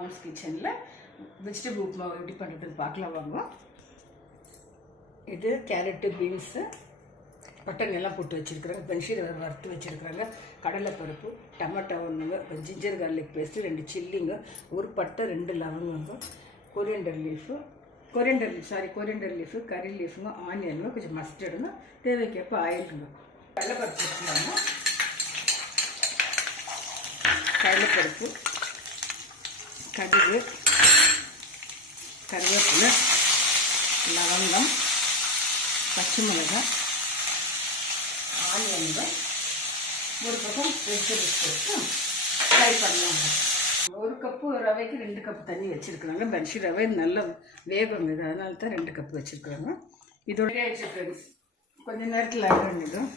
Moms கிச்சனில் vegetable upma எப்படி பண்ணுறதுன்னு பார்க்கலாம் வாங்க. இது கேரட்டு, பீன்ஸு, பட்டன் எல்லாம் போட்டு வச்சுருக்குறாங்க, பென்ஷீட் வறுத்து வச்சுருக்குறாங்க, கடலைப்பருப்பு, டமாட்டோ ஒன்றுங்க, ஜிஞ்சர் கார்லிக் பேஸ்ட்டு, 2 சில்லிங்க, ஒரு பட்டை, 2 லவங்கங்க, கொரியண்டர் லீஃபு, கறி லீஃபுங்க, ஆனியனுங்க, கொஞ்சம் மஸ்டர்டுங்க, தேவைக்கேற்ப ஆயிலுங்க. கடலைப்பருப்பு வச்சுக்கலாங்க. கடலைப்பருப்பு, கடுகு, கருவேப்பிலை, லவங்கம், பச்சை மிளகாய், ஆனியன்கள், ஒரு பக்கம் வெஜிடபிள்ஸ் போட்டு ஃப்ரை பண்ணலாங்க. 1 கப்பு ரவைக்கு 2 கப் தண்ணி வச்சுருக்குறாங்க. பென்ஷீட் ரவை நல்ல வேகம் இது, அதனால தான் 2 கப் வச்சுருக்குறாங்க. இதோட ஃப்ரெண்ட்ஸ் கொஞ்சம் நேரத்தில் ஆகிடும்.